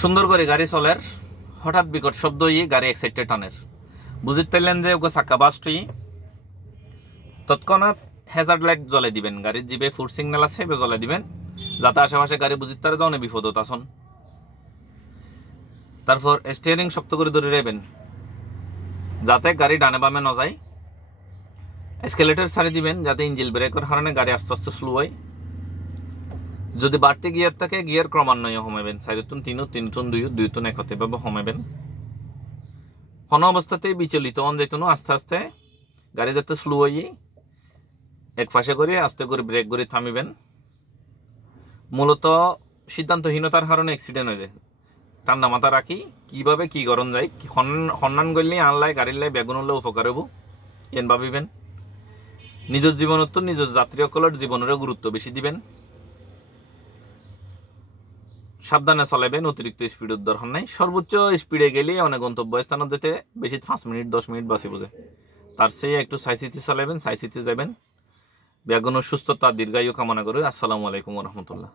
সুন্দর করে গাড়ি চলের হঠাৎ বিকট শব্দ গাড়ি এক সাইডে টানের বুঝিতে পারলেন যে ওকে চাক্কা বাস্ট তৎক্ষণাৎ হ্যাজার্ড লাইট জ্বলে দিবেন, গাড়ির জিবে ফুড সিগন্যাল আছে জ্বলে দিবেন, যাতে আশেপাশে গাড়ি বুঝিতে পারে যে অনেক বিপদত আসন। তারপর স্টিয়ারিং শক্ত করে ধরে রাখবেন যাতে গাড়ি ডানে বামে ন যায়। এসকেলেটর ছাড়ি দিবেন যাতে ইঞ্জিল ব্রেকের কারণে গাড়ি আস্তে আস্তে স্লো হয়। যদি বাড়তি গিয়ার থাকে গিয়ার ক্রমান্বয়ে কমাবেন, 4 3 3 2 2 1 হতে এভাবে কমাবেন। কোনো অবস্থাতেই বিচলিত হন যেত না, আস্তে আস্তে গাড়ি যাতে স্লো হয়ে এক পাশে করে আস্তে করে ব্রেক করে থামিবেন। মূলত সিদ্ধান্তহীনতার কারণে অ্যাক্সিডেন্ট হয়ে যায়। ঠান্ডা মাথা রাখি কিভাবে কি করণ যায়, সন্ধান করলে আনলাই গাড়ির লাই বেগুন হলে উপকার হব এন ভাবিবেন। নিজের জীবনত নিজের যাত্রীসকলের জীবনেরও গুরুত্ব বেশি দিবেন। সাবধানে চলাবেন, অতিরিক্ত স্পিডের দরকার নাই। সর্বোচ্চ স্পিডে গেলে অনেক গন্তব্যস্থানত যেতে বেশি 5 মিনিট 10 মিনিট বাঁচি বোঝে, তার চেয়ে একটু সাইসিতে চালাবেন, সাইসিতে যাবেন। বেগুনের সুস্থতা দীর্ঘায়ু কামনা করে। আসসালামু আলাইকুম রহমতুল্লাহ।